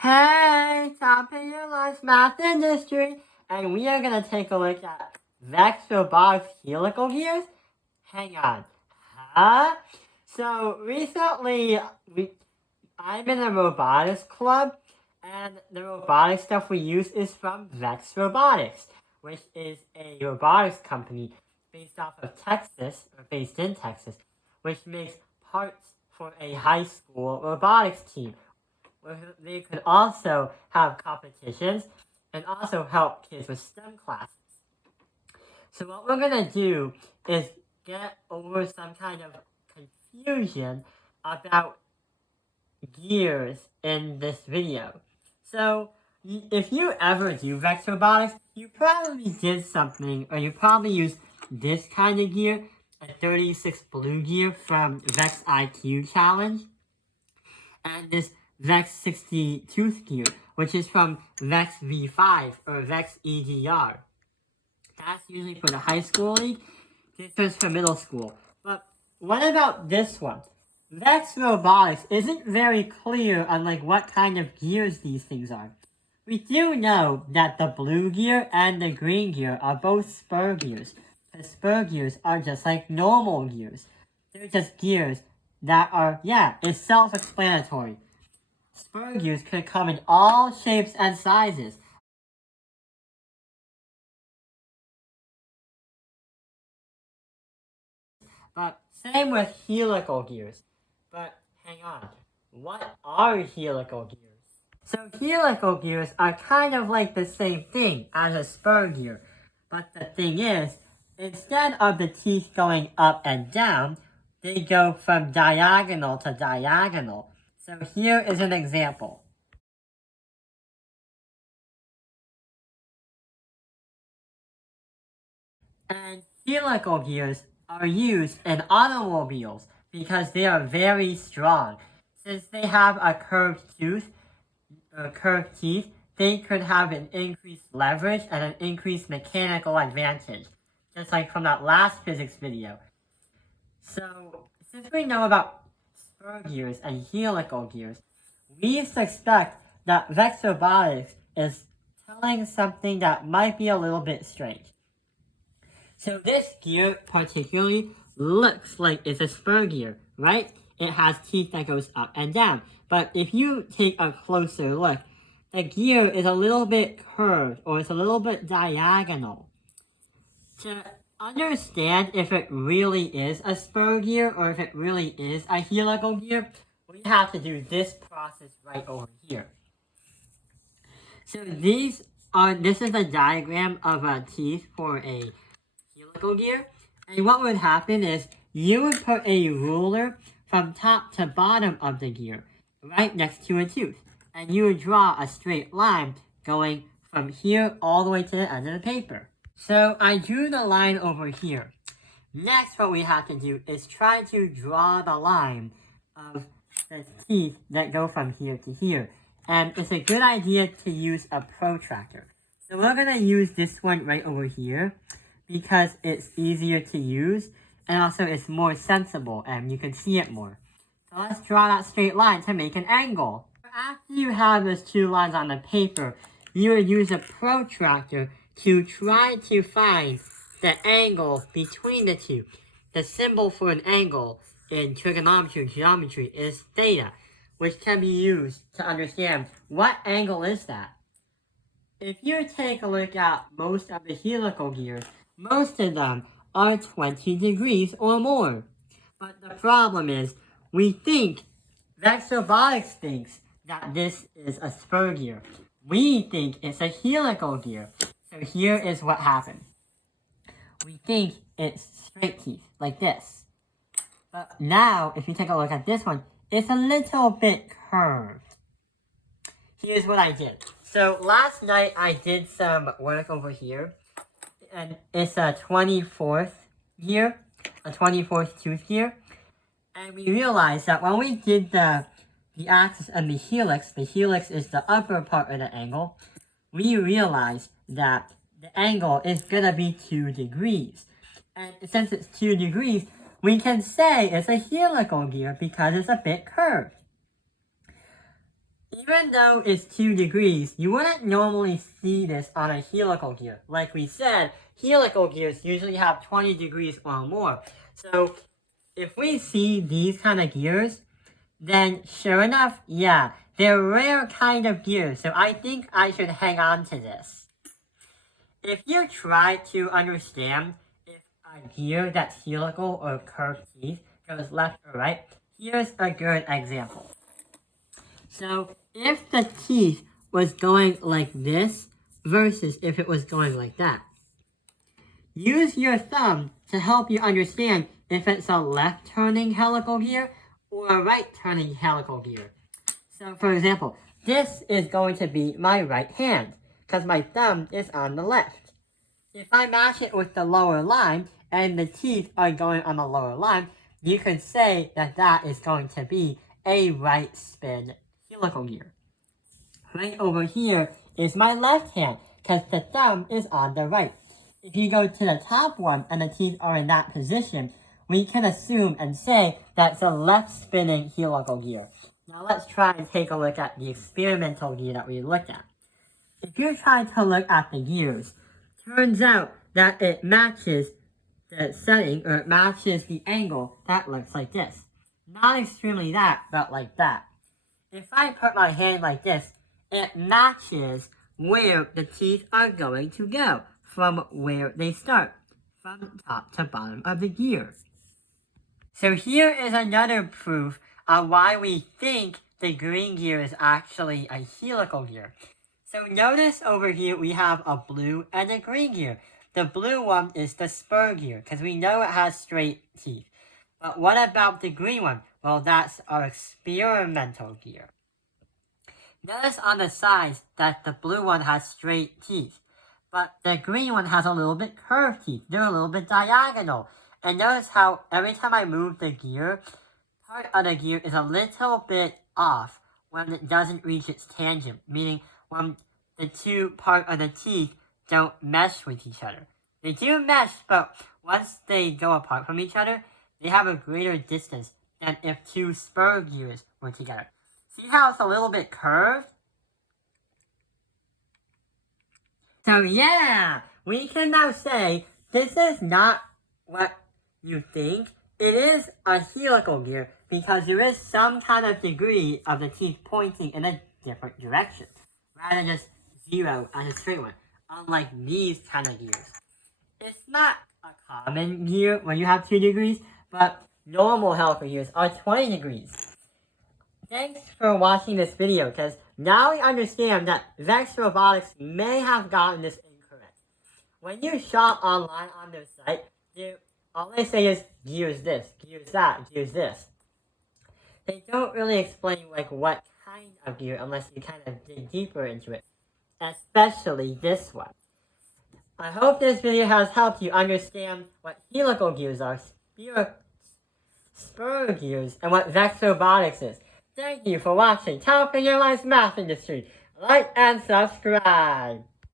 Hey, top of your life math industry, and we are going to take a look at Vex Robotics helical gears. Hang on. Huh? So recently, I'm in a robotics club, and the robotics stuff we use is from Vex Robotics, which is a robotics company based off of Texas, or based in Texas, which makes parts for a high school robotics team where they could also have competitions and also help kids with STEM classes. So what we're going to do is get over some kind of confusion about gears in this video. So if you ever do Vex Robotics, you probably did something, or you probably used this kind of gear, a 36 blue gear from Vex IQ Challenge, and this Vex 60 tooth gear, which is from Vex V5 or Vex EGR. That's usually for the high school league. This is for middle school. But what about this one? Vex Robotics isn't very clear on what kind of gears these things are. We do know that the blue gear and the green gear are both spur gears. The spur gears are just like normal gears. They're just gears that are, it's self-explanatory. Spur gears could come in all shapes and sizes. But same with helical gears. But hang on, what are helical gears? So helical gears are kind of like the same thing as a spur gear. But the thing is, instead of the teeth going up and down, they go from diagonal to diagonal. So here is an example. And helical gears are used in automobiles because they are very strong. Since they have a curved teeth, they could have an increased leverage and an increased mechanical advantage, just like from that last physics video. So, since we know about spur gears and helical gears, we suspect that Vex Robotics is telling something that might be a little bit strange. So this gear particularly looks like it's a spur gear, right? It has teeth that goes up and down. But if you take a closer look, the gear is a little bit curved, or it's a little bit diagonal. To understand if it really is a spur gear, or if it really is a helical gear, we have to do this process right over here. So this is a diagram of a teeth for a helical gear, and what would happen is you would put a ruler from top to bottom of the gear right next to a tooth, and you would draw a straight line going from here all the way to the end of the paper. So I drew the line over here. Next, what we have to do is try to draw the line of the teeth that go from here to here, and it's a good idea to use a protractor. So we're going to use this one right over here, because it's easier to use, and also it's more sensible, and you can see it more. So let's draw that straight line to make an angle. After you have those two lines on the paper, you would use a protractor to try to find the angle between the two. The symbol for an angle in trigonometry or geometry is theta, which can be used to understand what angle is that. If you take a look at most of the helical gears, most of them are 20 degrees or more. But the problem is, we think, Vex Robotics thinks that this is a spur gear. We think it's a helical gear. So here is what happens. We think it's straight teeth, like this. But now, if you take a look at this one, it's a little bit curved. Here's what I did. So last night I did some work over here, and it's a 24th gear, a 24th tooth gear, and we realized that when we did the axis and the helix is the upper part of the angle, we realized that the angle is gonna be 2 degrees. And since it's 2 degrees, we can say it's a helical gear because it's a bit curved. Even though it's 2 degrees, you wouldn't normally see this on a helical gear. Like we said, helical gears usually have 20 degrees or more. So if we see these kind of gears, then sure enough, yeah, they're rare kind of gears, so I think I should hang on to this. If you try to understand if a gear that's helical or curved teeth goes left or right, here's a good example. So if the teeth was going like this versus if it was going like that, use your thumb to help you understand if it's a left-turning helical gear or a right-turning helical gear. So for example, this is going to be my right hand because my thumb is on the left. If I match it with the lower line and the teeth are going on the lower line, you could say that that is going to be a right spin helical gear. Right over here is my left hand because the thumb is on the right. If you go to the top one and the teeth are in that position, we can assume and say that's a left spinning helical gear. Now let's try and take a look at the experimental gear that we looked at. If you're trying to look at the gears, turns out that it matches the setting, or it matches the angle that looks like this. Not extremely that, but like that. If I put my hand like this, it matches where the teeth are going to go from where they start, from top to bottom of the gear. So here is another proof on why we think the green gear is actually a helical gear. So notice over here we have a blue and a green gear. The blue one is the spur gear because we know it has straight teeth. But what about the green one? Well, that's our experimental gear. Notice on the sides that the blue one has straight teeth, but the green one has a little bit curved teeth. They're a little bit diagonal. And notice how every time I move the gear, part of the gear is a little bit off when it doesn't reach its tangent, meaning when the two part of the teeth don't mesh with each other. They do mesh, but once they go apart from each other, they have a greater distance than if two spur gears were together. See how it's a little bit curved? So yeah, we can now say this is not what you think. It is a helical gear because there is some kind of degree of the teeth pointing in a different direction, rather than just 0 as a straight one, unlike these kind of gears. It's not a common gear when you have 2 degrees, but normal helical gears are 20 degrees. Thanks for watching this video, because now we understand that Vex Robotics may have gotten this incorrect. When you shop online on their site, all they say is, gears this, gears that, gears this. They don't really explain like what kind of gear unless you kind of dig deeper into it, especially this one. I hope this video has helped you understand what helical gears are, spur gears, and what Vex Robotics is. Thank you for watching Top of Your Life's Math Industry. Like and subscribe.